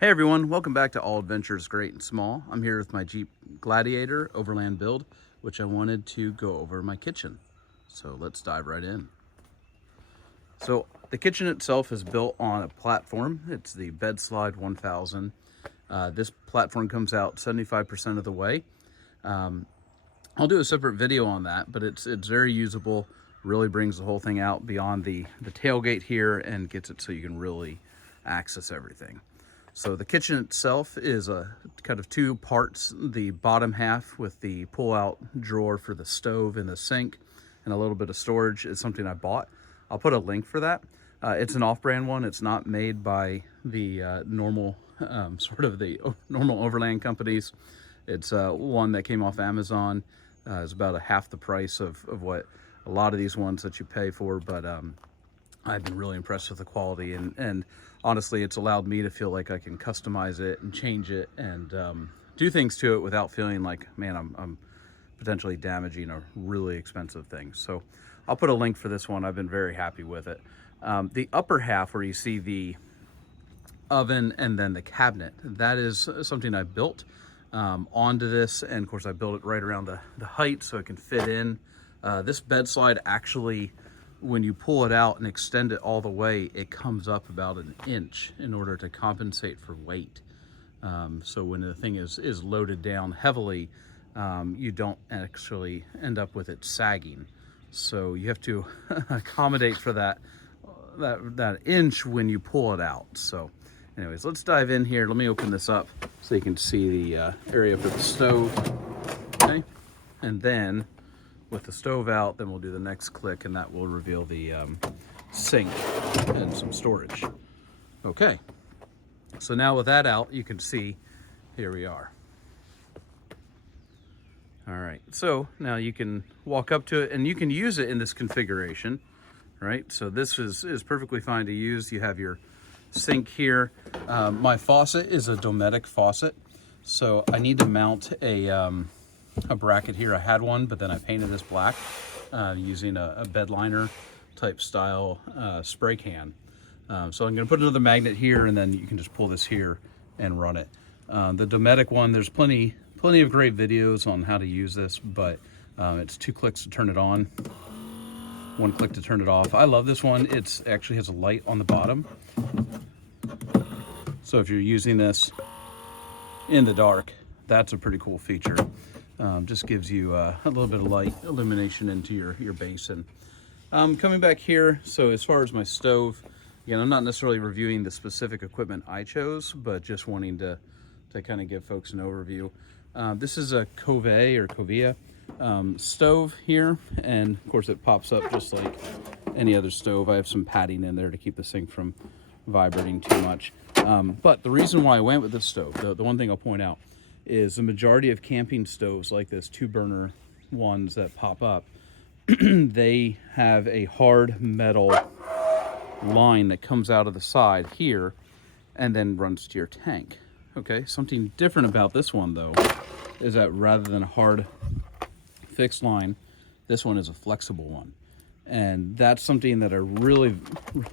Hey everyone, welcome back to All Adventures Great and Small. I'm here with my Jeep Gladiator Overland build, which I wanted to go over my kitchen. So let's dive right in. So the kitchen itself is built on a platform. It's the Bed Slide 1000. This platform comes out 75% of the way. I'll do a separate video on that, but it's very usable, really brings the whole thing out beyond the tailgate here and gets it so you can really access everything. So the kitchen itself is a kind of two parts. The bottom half with the pull-out drawer for the stove and the sink and a little bit of storage is something I bought. I'll put a link for that. It's an off-brand one. It's not made by the normal normal Overland companies. It's one that came off Amazon. It's about half the price of what a lot of these ones that you pay for, but I've been really impressed with the quality, and honestly, it's allowed me to feel like I can customize it and change it and do things to it without feeling like, man, I'm potentially damaging a really expensive thing. So I'll put a link for this one. I've been very happy with it. The upper half where you see the oven and then the cabinet, that is something I built onto this, and of course I built it right around the height so it can fit in. This bed slide actually, when you pull it out and extend it all the way, it comes up about an inch in order to compensate for weight. So when the thing is loaded down heavily, you don't actually end up with it sagging. So you have to accommodate for that inch when you pull it out. So anyways, let's dive in here. Let me open this up so you can see the area for the stove. Okay, and then with the stove out, then we'll do the next click, and that will reveal the sink and some storage. Okay, so now with that out, you can see, here we are. All right, so now you can walk up to it, and you can use it in this configuration, right? So this is perfectly fine to use. You have your sink here. My faucet is a Dometic faucet, so I need to mount a bracket here. I had one, but then I painted this black using a bed liner type style spray can. So I'm going to put another magnet here, and then you can just pull this here and run it. The Dometic one, there's plenty of great videos on how to use this, but it's 2 clicks to turn it on, 1 click to turn it off. I love this one. It actually has a light on the bottom, so if you're using this in the dark, that's a pretty cool feature. Just gives you a little bit of light illumination into your basin. Coming back here, so as far as my stove, again, I'm not necessarily reviewing the specific equipment I chose, but just wanting to kind of give folks an overview. This is a Covia stove here, and of course it pops up just like any other stove. I have some padding in there to keep the sink from vibrating too much. But the reason why I went with this stove, the one thing I'll point out, is the majority of camping stoves like this 2-burner ones that pop up, they have a hard metal line that comes out of the side here and then runs to your tank. Okay, something different about this one though is that rather than a hard fixed line, this one is a flexible one. And that's something that I really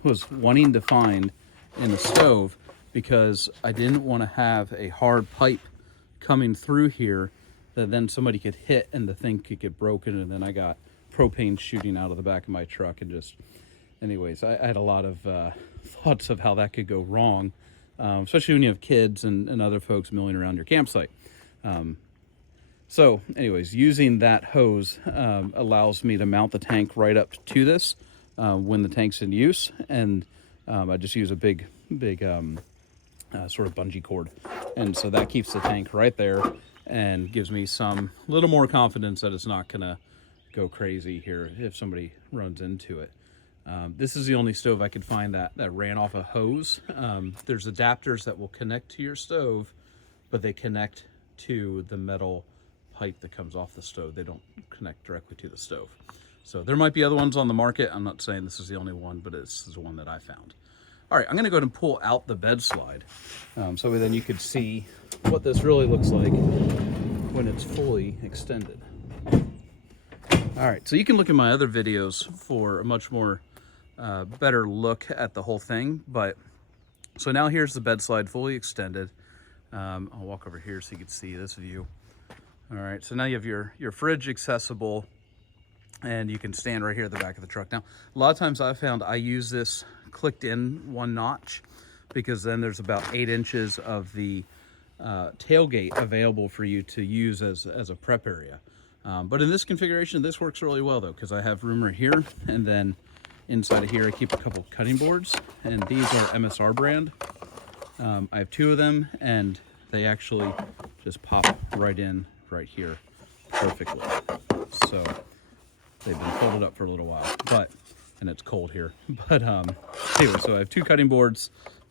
was wanting to find in a stove, because I didn't want to have a hard pipe coming through here that then somebody could hit and the thing could get broken, and then I got propane shooting out of the back of my truck. And just, anyways, I had a lot of thoughts of how that could go wrong, especially when you have kids and other folks milling around your campsite. So anyways, using that hose allows me to mount the tank right up to this when the tank's in use, and I just use a big sort of bungee cord, and so that keeps the tank right there and gives me some little more confidence that it's not gonna go crazy here if somebody runs into it. This is the only stove I could find that ran off a hose. There's adapters that will connect to your stove, but they connect to the metal pipe that comes off the stove. They don't connect directly to the stove. So there might be other ones on the market. I'm not saying this is the only one, but this is the one that I found. All right, I'm gonna go ahead and pull out the bed slide so then you could see what this really looks like when it's fully extended. All right, so you can look at my other videos for a much more better look at the whole thing, but So now here's the bed slide fully extended. I'll walk over here so you can see this view. All right, so now you have your fridge accessible, and you can stand right here at the back of the truck. Now, a lot of times I've found I use this clicked in one notch, because then there's about 8 inches of the tailgate available for you to use as a prep area. But in this configuration, this works really well though, because I have room right here, and then inside of here I keep a couple cutting boards, and these are MSR brand. I have 2 of them, and they actually just pop right in right here perfectly. So they've been folded up for a little while, and it's cold here. But anyway, so I have 2 cutting boards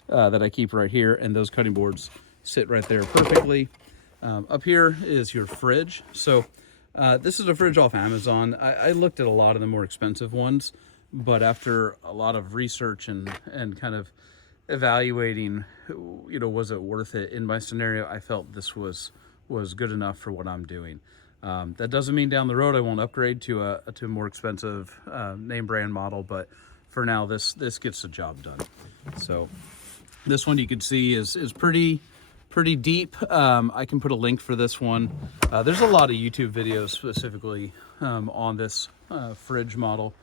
that I keep right here, and those cutting boards sit right there perfectly. Up here is your fridge. So this is a fridge off Amazon. I looked at a lot of the more expensive ones, but after a lot of research and kind of evaluating, you know, was it worth it in my scenario, I felt this was good enough for what I'm doing. That doesn't mean down the road I won't upgrade to a more expensive name brand model, but for now this gets the job done. So this one you can see is pretty deep. I can put a link for this one. There's a lot of YouTube videos specifically on this fridge model,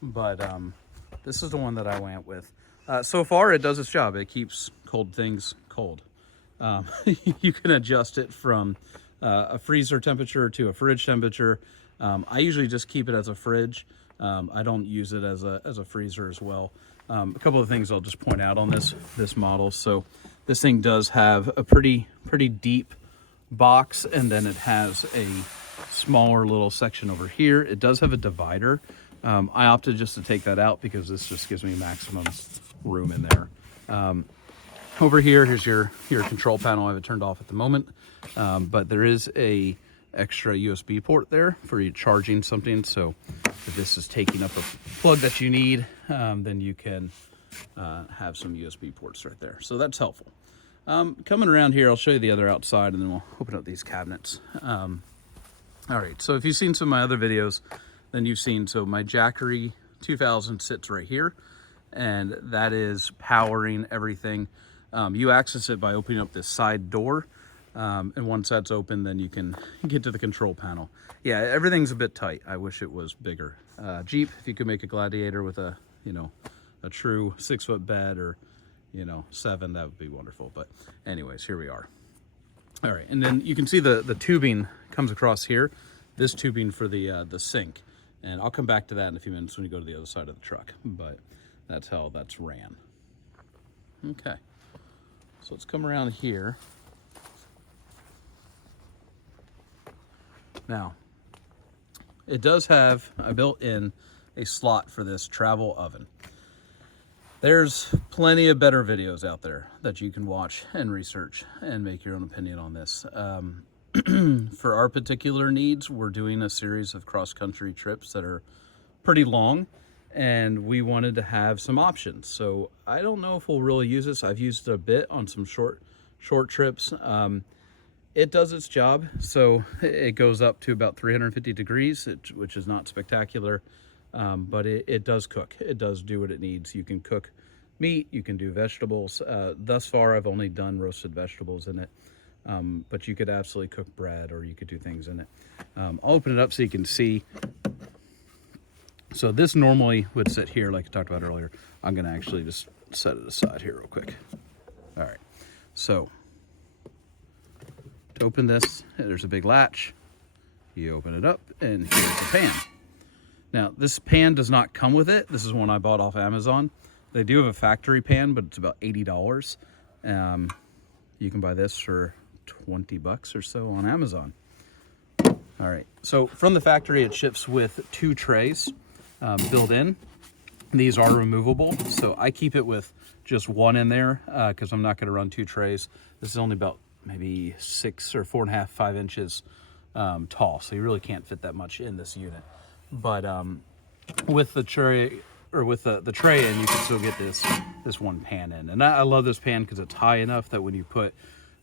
but this is the one that I went with. So far it does its job. It keeps cold things cold. You can adjust it from a freezer temperature to a fridge temperature. I usually just keep it as a fridge. I don't use it as a freezer as well. A couple of things I'll just point out on this model. So this thing does have a pretty deep box, and then it has a smaller little section over here. It does have a divider. I opted just to take that out because this just gives me maximum room in there. Over here's your control panel. I have it turned off at the moment, but there is a extra USB port there for you charging something. So if this is taking up a plug that you need, then you can have some USB ports right there. So that's helpful. Coming around here, I'll show you the other outside, and then we'll open up these cabinets. All right, so if you've seen some of my other videos, then you've seen, so my Jackery 2000 sits right here, and that is powering everything. You access it by opening up this side door, and once that's open, then you can get to the control panel. Yeah, everything's a bit tight. I wish it was bigger. Jeep, if you could make a Gladiator with a true 6-foot bed, or 7, that would be wonderful. But anyways, here we are. All right, and then you can see the tubing comes across here. This tubing for the sink, and I'll come back to that in a few minutes when you go to the other side of the truck. But that's how that's ran. Okay, so let's come around here. Now, it does have a built-in a slot for this travel oven. There's plenty of better videos out there that you can watch and research and make your own opinion on this. For our particular needs, we're doing a series of cross-country trips that are pretty long, and we wanted to have some options. So I don't know if we'll really use this. I've used it a bit on some short trips. It does its job. So it goes up to about 350 degrees, which is not spectacular. But it does cook. It does do what it needs. You can cook meat, you can do vegetables. Thus far, I've only done roasted vegetables in it, but you could absolutely cook bread, or you could do things in it. I'll open it up so you can see. So this normally would sit here like I talked about earlier. I'm gonna actually just set it aside here real quick. All right, so to open this, there's a big latch. You open it up, and here's the pan. Now, this pan does not come with it. This is one I bought off Amazon. They do have a factory pan, but it's about $80. You can buy this for 20 bucks or so on Amazon. All right, so from the factory, it ships with 2 trays built in. These are removable, so I keep it with just one in there because I'm not gonna run 2 trays. This is only about maybe 6 or 4.5, 5 inches tall, so you really can't fit that much in this unit. But with the tray, or with the tray in, you can still get this one pan in. And I love this pan because it's high enough that when you put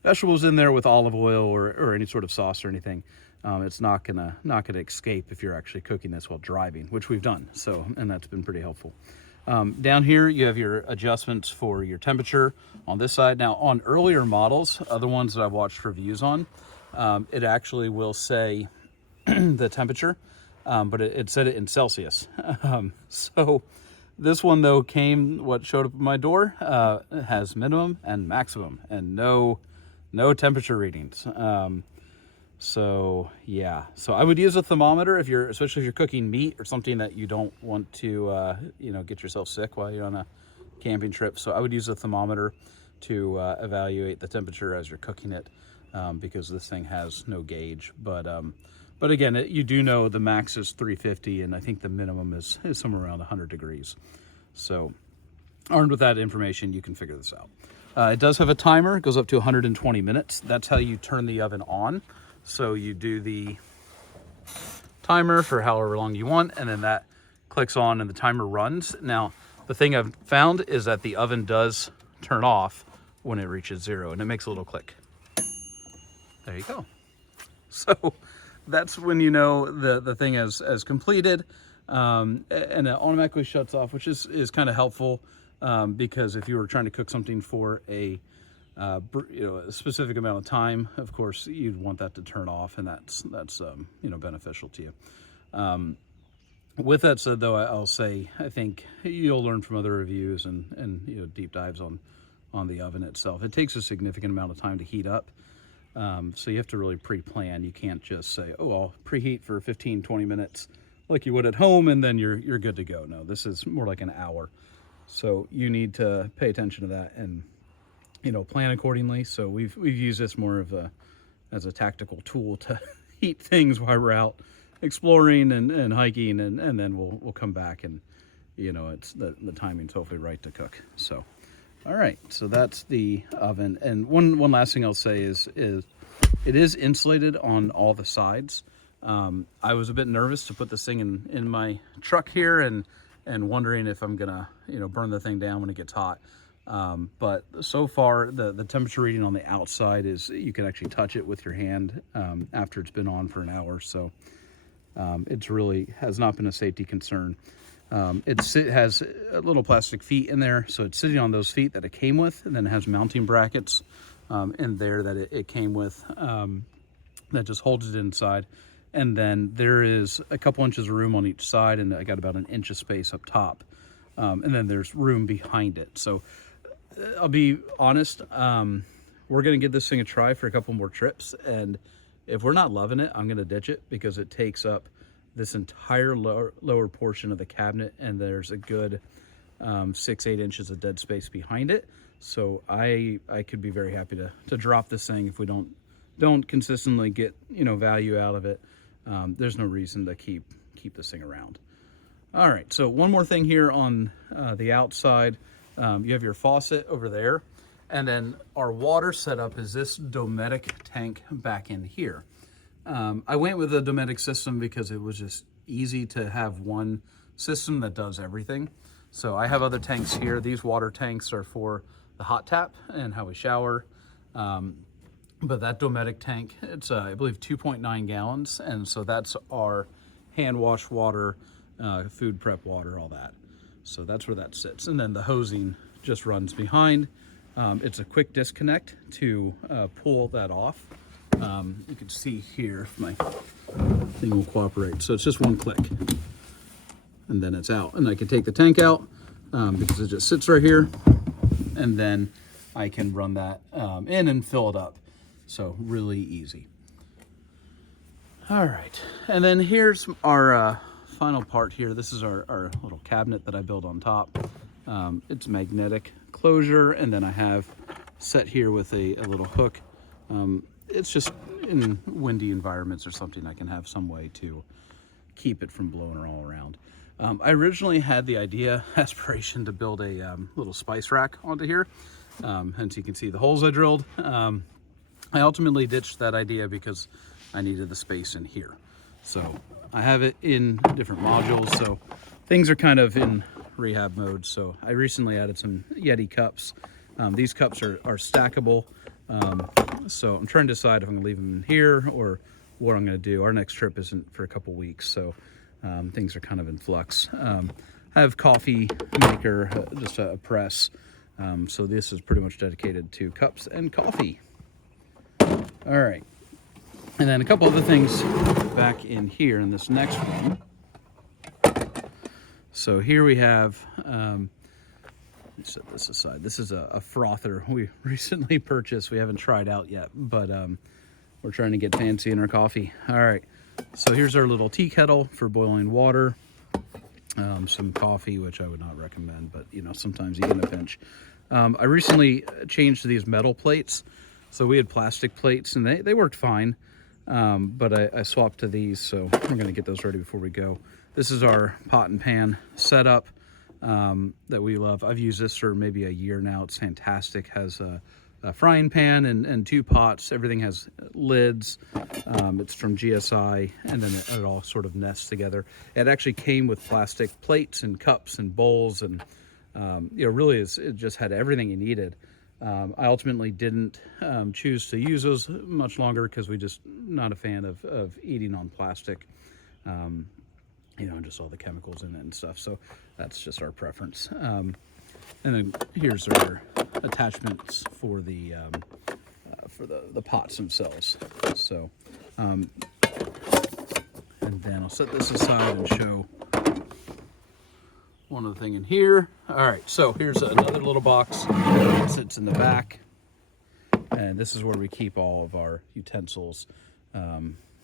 vegetables in there with olive oil or any sort of sauce or anything, it's not gonna escape if you're actually cooking this while driving, which we've done. So, and that's been pretty helpful. Down here, you have your adjustments for your temperature on this side. Now, on earlier models, other ones that I've watched reviews on, it actually will say the temperature, but it said it in Celsius. So this one, though, what showed up at my door has minimum and maximum and no temperature readings. So yeah, so I would use a thermometer especially if you're cooking meat or something that you don't want to, get yourself sick while you're on a camping trip. So I would use a thermometer to evaluate the temperature as you're cooking it, because this thing has no gauge. But again, you do know the max is 350, and I think the minimum is somewhere around 100 degrees. So armed with that information, you can figure this out. It does have a timer. It goes up to 120 minutes. That's how you turn the oven on. So you do the timer for however long you want, and then that clicks on and the timer runs. Now, the thing I've found is that the oven does turn off when it reaches 0, and it makes a little click. There you go. So that's when you know the thing has completed, and it automatically shuts off, which is kind of helpful, because if you were trying to cook something for a specific amount of time, of course you'd want that to turn off, and that's beneficial to you. With that said, though, I'll say I think you'll learn from other reviews and deep dives on the oven itself. It takes a significant amount of time to heat up, so you have to really pre-plan. You can't just say, oh, I'll preheat for 15-20 minutes like you would at home and then you're good to go. No, this is more like an hour, so you need to pay attention to that and plan accordingly. So we've used this more as a tactical tool to heat things while we're out exploring and hiking, and then we'll come back and it's the timing's hopefully right to cook. So all right, so that's the oven. And one last thing I'll say is it is insulated on all the sides. I was a bit nervous to put this thing in my truck here and wondering if I'm gonna burn the thing down when it gets hot. But so far, the temperature reading on the outside is you can actually touch it with your hand after it's been on for an hour. So it's really has not been a safety concern. It has little plastic feet in there, so it's sitting on those feet that it came with, and then it has mounting brackets in there that it came with that just holds it inside. And then there is a couple inches of room on each side, and I got about an inch of space up top. And then there's room behind it. So I'll be honest, we're gonna give this thing a try for a couple more trips, and if we're not loving it, I'm gonna ditch it, because it takes up this entire lower portion of the cabinet, and there's a good 6-8 inches of dead space behind it. So I could be very happy to drop this thing if we don't consistently get value out of it. There's no reason to keep this thing around. All right, so one more thing here on the outside. You have your faucet over there, and then our water setup is this Dometic tank back in here. I went with the Dometic system because it was just easy to have one system that does everything. So I have other tanks here. These water tanks are for the hot tap and how we shower. But that Dometic tank, it's I believe 2.9 gallons, and so that's our hand wash water, food prep water, all that. So that's where that sits. And then the hosing just runs behind. It's a quick disconnect to pull that off. You can see here if my thing will cooperate. So it's just one click and then it's out. And I can take the tank out because it just sits right here, and then I can run that in and fill it up. So really easy. All right, and then here's our final part here. This is our little cabinet that I built on top. It's magnetic closure, and then I have set here with a little hook. It's just in windy environments or something, I can have some way to keep it from blowing all around. I originally had the aspiration to build a little spice rack onto here. Hence you can see the holes I drilled. I ultimately ditched that idea because I needed the space in here. So I have it in different modules, so things are kind of in rehab mode. So I recently added some Yeti cups. These cups are stackable. So I'm trying to decide if I'm gonna leave them in here or what I'm gonna do. Our next trip isn't for a couple weeks, so things are kind of in flux. have coffee maker, just a press. So this is pretty much dedicated to cups and coffee. All right. And then a couple other things back in here in this next one. So here we have, let me set this aside. This is a frother we recently purchased. We haven't tried out yet, but we're trying to get fancy in our coffee. All right. So here's our little tea kettle for boiling water. Some coffee, which I would not recommend, but you know, sometimes you get in a pinch. I recently changed to these metal plates. So we had plastic plates and they worked fine. But I swapped to these, so we're gonna get those ready before we go. This is our pot and pan setup that we love. I've used this for maybe a year now. It's fantastic. Has a frying pan and 2 pots. Everything has lids. It's from GSI, and then it all sort of nests together. It actually came with plastic plates and cups and bowls, and you know, really it just had everything you needed. I ultimately didn't choose to use those much longer because we just not a fan of eating on plastic. You know, just all the chemicals in it and stuff. So that's just our preference. And then here's our attachments for the pots themselves. So, and then I'll set this aside and show one other thing in here. All right, so here's another little box that sits in the back. And this is where we keep all of our utensils,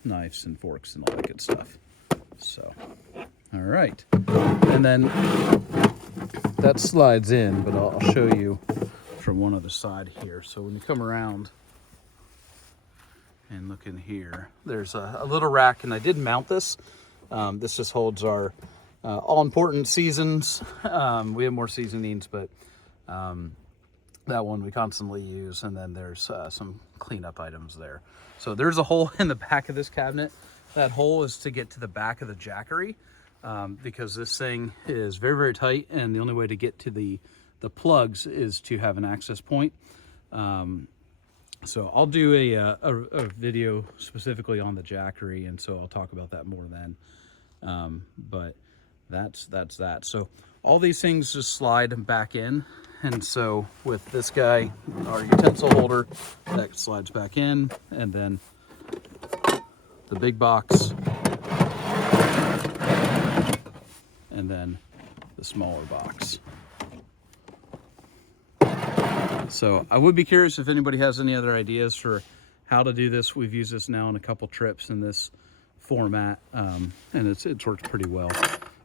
knives and forks and all that good stuff. So, all right. And then that slides in, but I'll show you from one other side here. So when you come around and look in here, there's a little rack, and I did mount this. This just holds our all-important seasons. We have more seasonings, but that one we constantly use. And then there's some cleanup items there. So there's a hole in the back of this cabinet. That hole is to get to the back of the jackery, because this thing is very, very tight, and the only way to get to the plugs is to have an access point. So I'll do a video specifically on the jackery, and so I'll talk about that more then. But that's that. So all these things just slide back in, and so with this guy, our utensil holder, that slides back in, and then the big box, and then the smaller box. So I would be curious if anybody has any other ideas for how to do this. We've used this now in a couple trips in this format, and it's worked pretty well.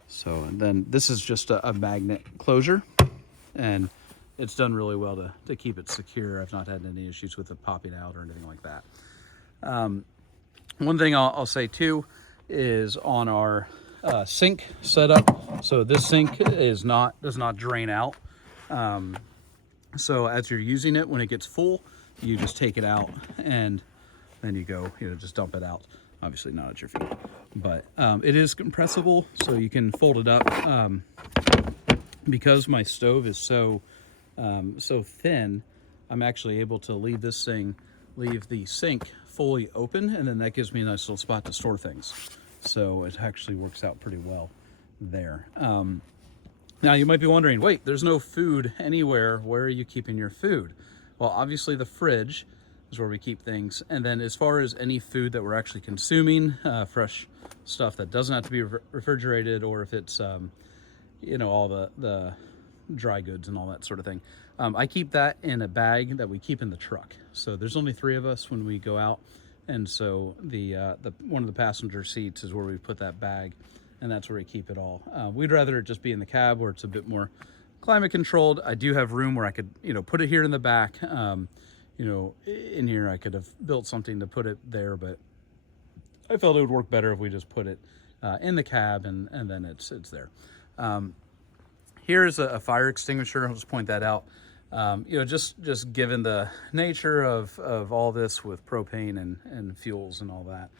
So, and then this is just a magnet closure, and it's done really well to keep it secure. I've not had any issues with it popping out or anything like that. One thing I'll say too is on our sink setup. So this sink does not drain out. So as you're using it, when it gets full, you just take it out and then you go, you know, just dump it out. Obviously not at your feet, but it is compressible, so you can fold it up. Because my stove is so thin, I'm actually able to leave the sink fully open, and then that gives me a nice little spot to store things. So it actually works out pretty well there. Now you might be wondering, wait, there's no food anywhere. Where are you keeping your food? Well, obviously the fridge is where we keep things. And then as far as any food that we're actually consuming, fresh stuff that doesn't have to be refrigerated, or if it's, you know, all the dry goods and all that sort of thing, I keep that in a bag that we keep in the truck. So there's only 3 of us when we go out. And so the one of the passenger seats is where we put that bag, and that's where we keep it all. We'd rather it just be in the cab where it's a bit more climate controlled. I do have room where I could, you know, put it here in the back. You know, in here I could have built something to put it there, but I felt it would work better if we just put it in the cab, and then it's there. Here's a fire extinguisher. I'll just point that out. You know, just given the nature of all this with propane and fuels and all that,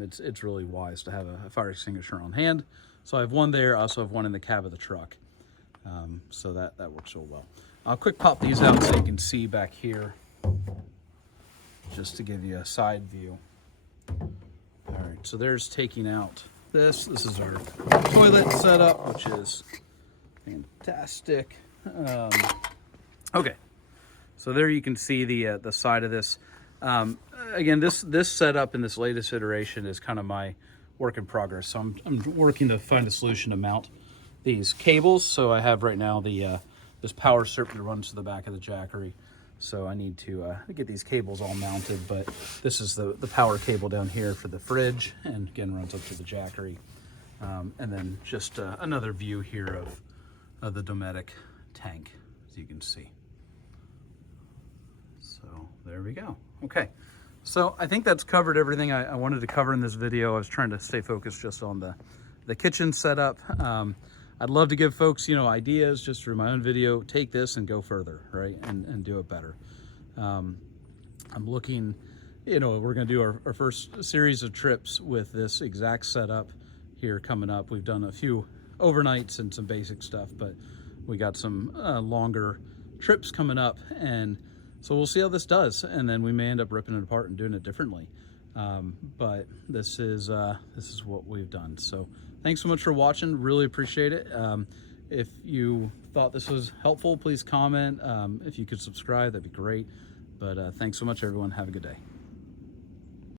it's really wise to have a fire extinguisher on hand. So I have one there. I also have one in the cab of the truck. So that works real well. I'll quick pop these out so you can see back here, just to give you a side view. All right, so there's taking out this. This is our toilet setup, which is Fantastic. Okay, so there you can see the side of this. Again, this setup in this latest iteration is kind of my work in progress. So I'm working to find a solution to mount these cables. So I have right now the this power strip that runs to the back of the Jackery. So I need to get these cables all mounted, but this is the power cable down here for the fridge, and again runs up to the Jackery. And then just another view here of the Dometic tank, as you can see. So there we go. Okay, so I think that's covered everything I wanted to cover in this video. I was trying to stay focused just on the kitchen setup. I'd love to give folks, ideas just through my own video. Take this and go further, right? And do it better. I'm looking, we're going to do our first series of trips with this exact setup here coming up. We've done a few overnights and some basic stuff, but we got some longer trips coming up, and so we'll see how this does, and then we may end up ripping it apart and doing it differently. But this is what we've done. So thanks so much for watching. Really appreciate it. If you thought this was helpful, please comment. If you could subscribe, that'd be great. But thanks so much, everyone. Have a good day.